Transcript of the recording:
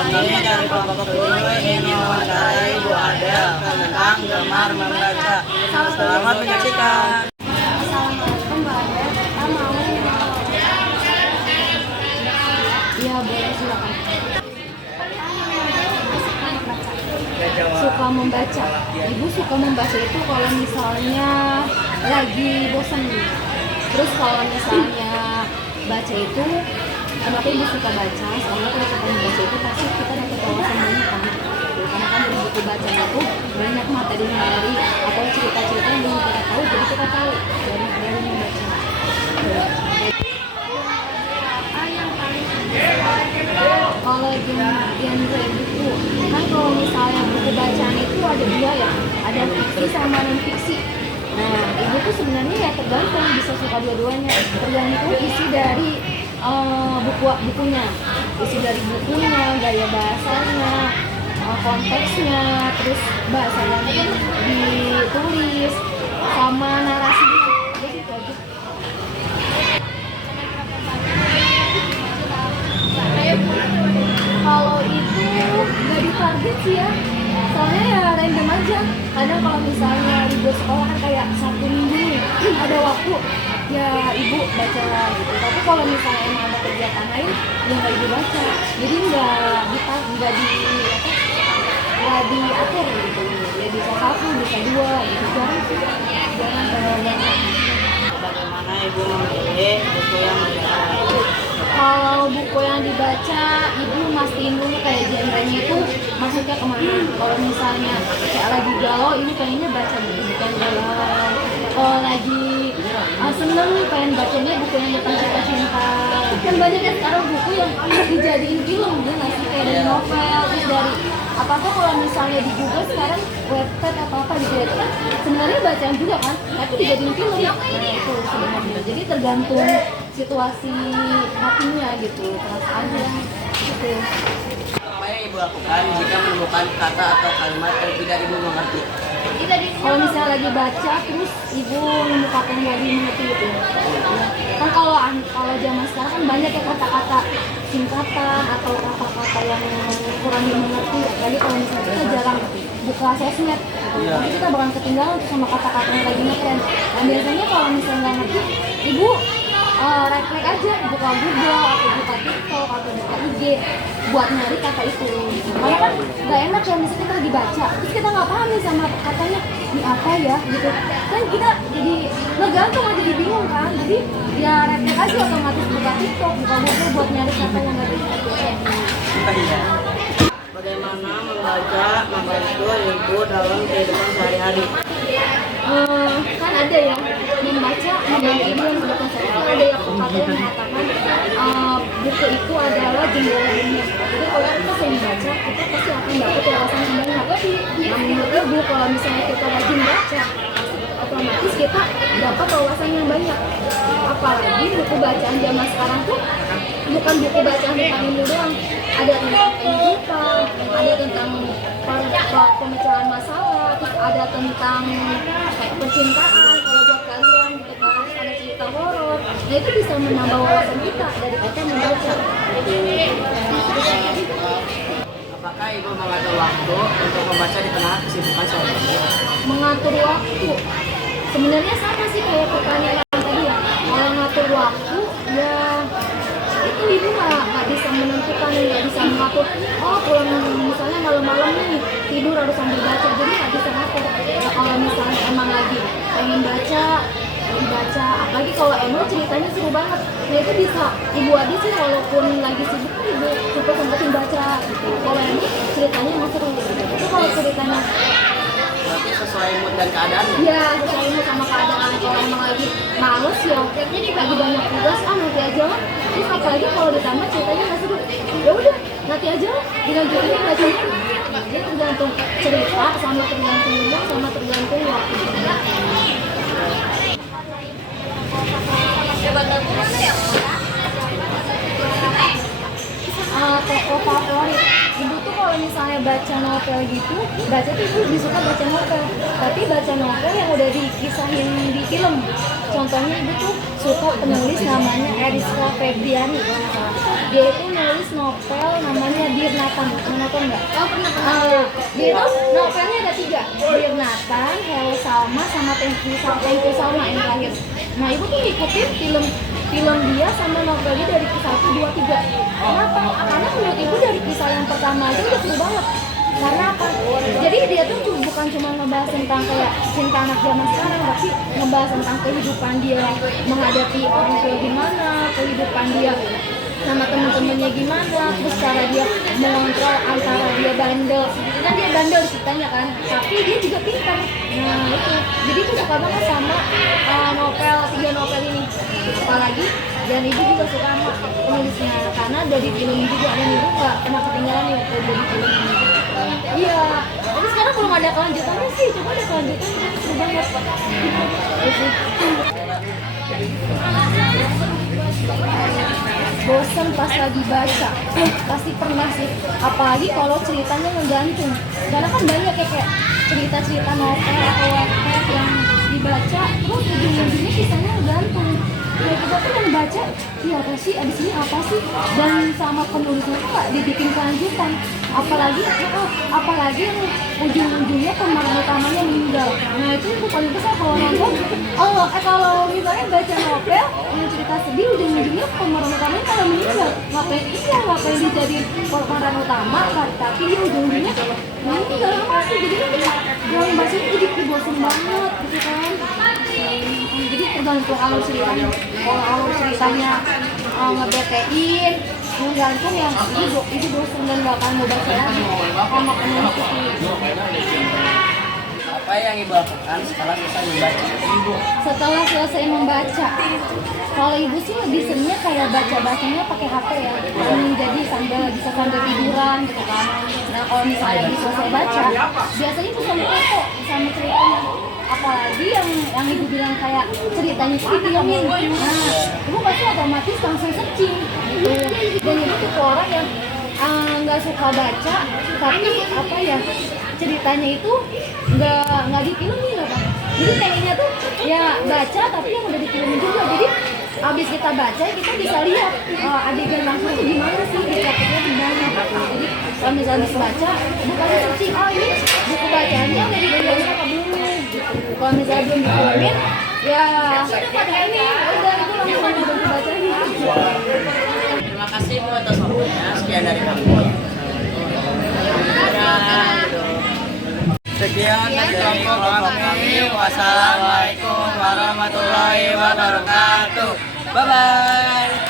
Kami dari kelompok 7 ingin mewawancarai Ibu Ada tentang gemar membaca. Selamat menyaksikan. Assalamualaikum Mbak Ada. Kita mau ya boleh silakan. Suka membaca. Ibu suka membaca itu kalau misalnya lagi bosan. Terus kalau misalnya baca itu, kenapa ibu suka baca? Soalnya kalau kita membaca itu pasti kita dapat wawasan banyak kan. Karena kan dari buku baca itu banyak materi atau cerita-cerita yang belum kita tahu, jadi kita tahu dari membaca. Kalau genre buku, kan kalau misalnya buku bacaan itu ada dua ya, ada fiksi sama non fiksi. Nah, ibu tuh sebenarnya ya tergantung, bisa suka dua-duanya, tergantung isi dari bukunya, isi dari bukunya, gaya bahasanya, konteksnya, terus bahasa yang ditulis, sama narasinya. Jadi itu aja. Kalau itu nggak ditarget sih ya, soalnya ya random aja. Kadang kalau misalnya libur sekolah kan kayak Sabtu Minggu nih, ada waktu ya ibu baca gitu. Tapi kalau misalnya emang ada kegiatan lain ya nggak ibu baca, jadi nggak diatur gitu. Ya bisa satu, bisa dua, gitu. Jarang banget. Bagaimana Ibu memilih buku yang dibaca? Kalau buku yang dibaca, ibu mastiin dulu kayak genrenya itu masuknya kemana. Kalau misalnya kayak lagi galau, ini pengennya baca bukan galau. Kalau lagi seneng nih pengen bacanya buku yang tentang cinta-cinta. Kan banyak kan sekarang buku yang dijadiin film, dia ngasih kayak dari novel, terus dari apa tuh kalau misalnya di Google sekarang website apa gitu ya, kan sebenarnya bacaan juga kan, tapi dijadiin film. Nah itu sebenarnya. Jadi tergantung situasi hatinya gitu, perasaannya gitu. Apa yang Ibu lakukan jika menemukan kata atau kalimat yang tidak Ibu mengerti? Kalau misalnya lagi baca terus ibu nemu kata yang gak dimengerti gitu ya. Kan kalau zaman sekarang kan banyak ya kata-kata singkatan atau kata-kata yang kurang dimengerti. Apalagi kalau misalnya kita jarang buka sosmed, nanti kita bakal ketinggalan sama kata-kata yang lagi ngetren. Dan biasanya kalau misalnya nggak ngerti, ibu refleks aja, buka Google atau buka TikTok atau buka IG buat nyari kata itu. Karena kan nggak enak ya misalnya kita lagi baca, terus kita nggak paham nih sama katanya ini apa ya gitu. Kan kita jadi ngegantung aja, jadi bingung kan. Jadi ya refleks aja, otomatis buka TikTok, buka Google buat nyari kata yang nggak dimengerti. Bagaimana membaca membantu Ibu dalam kehidupan sehari-hari? Kan ada ya membaca membantu ibu yang kehidupan sehari-hari. Ada yang pepatah yang mengatakan buku itu adalah jendela dunia. Jadi kalau kita sering baca, kita pasti akan dapat wawasan yang banyak. Nah, menurut ibu kalau misalnya kita rajin baca, otomatis kita dapat wawasan yang banyak. Apalagi buku bacaan zaman sekarang tuh bukan buku bacaan tentang ilmu doang, ada tentang kehidupan, ada tentang pemecahan masalah, terus ada tentang kayak percintaan kalau buat kalian gitu kan, ada cerita horor. Nah itu bisa menambah wawasan kita dari kita membaca. Apakah Ibu mengatur waktu untuk membaca di tengah kesibukan sehari-hari? Mengatur waktu sebenarnya sama sih kayak pertanyaan tadi ya. Kalau ngatur waktu ya itu ibu nggak bisa menentukan, nggak bisa mengatur. Oh pulang misalnya malam-malam nih tidur harus sambil baca, jadi nggak bisa ngatur. Nah, kalau misalnya emang lagi pengen baca, apalagi kalau emang ceritanya seru banget, nah itu bisa ibu aja sih walaupun lagi sibuk kan ibu sempetin baca gitu. Kalau emang ceritanya emang seru gitu. Tapi kalau ceritanya Berarti sesuai mood dan keadaan? ya sesuai mood sama keadaan. Kalau emang lagi males ya lagi banyak tugas, nanti aja lah. Terus apalagi kalau ditambah ceritanya nggak seru, ya udah nanti aja lah dilanjutin bacanya. Jadi tergantung cerita sama tergantung mood sama tergantung waktu. Toko favorit ibu tuh kalau misalnya baca novel gitu, baca tuh ibu lebih suka baca novel. Tapi baca novel yang udah dikisahin di film. Contohnya ibu tuh suka penulis namanya Eriska Febriani kalau nggak salah. Dia itu nulis novel namanya Dear Nathan. Pernah nonton nggak? Oh, pernah. Dia itu novelnya ada 3, Dear Nathan, Hello Salma, sama Thank You Salma yang terakhir. Nah ibu tuh ngikutin film dia sama novel dia dari kisah 1, 2, 3. Kenapa? Karena menurut ibu dari kisah yang pertama aja udah seru banget. Karena apa? Jadi dia tuh bukan cuma ngebahas tentang kayak cinta anak zaman sekarang, tapi ngebahas tentang kehidupan dia menghadapi orang tua gimana, kehidupan dia sama teman-temannya gimana, terus cara dia mengontrol antara dia bandel, kan dia bandel ceritanya kan, tapi dia juga pintar. Nah itu, jadi aku suka banget sama novel 3 novel ini, apalagi dan ibu juga suka sama penulisnya karena dari film juga, dan ibu nggak pernah ketinggalan ya waktu dari film ini. Iya, tapi sekarang belum ada kelanjutannya sih, coba ada kelanjutannya, seru banget. Bosan pas lagi baca, pasti pernah sih, apalagi kalau ceritanya ngegantung. Karena kan banyak ya kayak cerita-cerita novel atau webtoon yang dibaca terus ujung-ujungnya kisahnya ngegantung. Ya kita tuh yang baca, iya apa sih, abis ini apa sih, dan sama penulisnya tuh nggak dibikin kelanjutan. Apalagi yang ujung-ujungnya pemeran utamanya meninggal. Nah itu yang paling kesal kalau nonton. Kalau misalnya baca novel yang cerita sedih, ujung-ujungnya pemeran utamanya malah meninggal. Ngapain dijadiin pemeran utama kan? Tapi dia ujung-ujungnya meninggal mati. Jadi kan kita yang bacanya jadi bosan banget gitu kan. Jadi tergantung alur ceritanya. Kalau alur ceritanya ngebetein, tergantung yang itu bosan dan gak akan mau baca lagi sama penulis itu. Apa yang ibu lakukan setelah selesai membaca? Setelah selesai membaca, kalau ibu sih lebih seringnya kayak baca-bacanya pakai HP ya, jadi bisa sambil tiduran gitu kan. Nah kalau misalnya lagi selesai baca, biasanya bisa foto sama ceritanya. Apalagi yang ibu bilang kayak ceritanya itu difilmin. Nah, ibu pasti otomatis langsung searching gitu. Dan ibu tipe orang yang nggak suka baca, tapi apa ya, ceritanya itu nggak difilmin loh Pak. Jadi pengennya tuh ya baca tapi yang udah difilmin juga. Jadi abis kita baca kita bisa lihat adegan langsung itu gimana sih, dicapatnya di mana. Jadi kalau misalnya habis baca, bukan searching, ini buku bacaannya udah difilmin apa belum gitu. Kalau misalnya belum difilmin, ya pada ini udah itu langsung buku bacanya. Terima kasih Bu atas waktunya. Sekian dari kami. Sekian dari kelompok kami. Wassalamualaikum warahmatullahi wabarakatuh. Bye bye.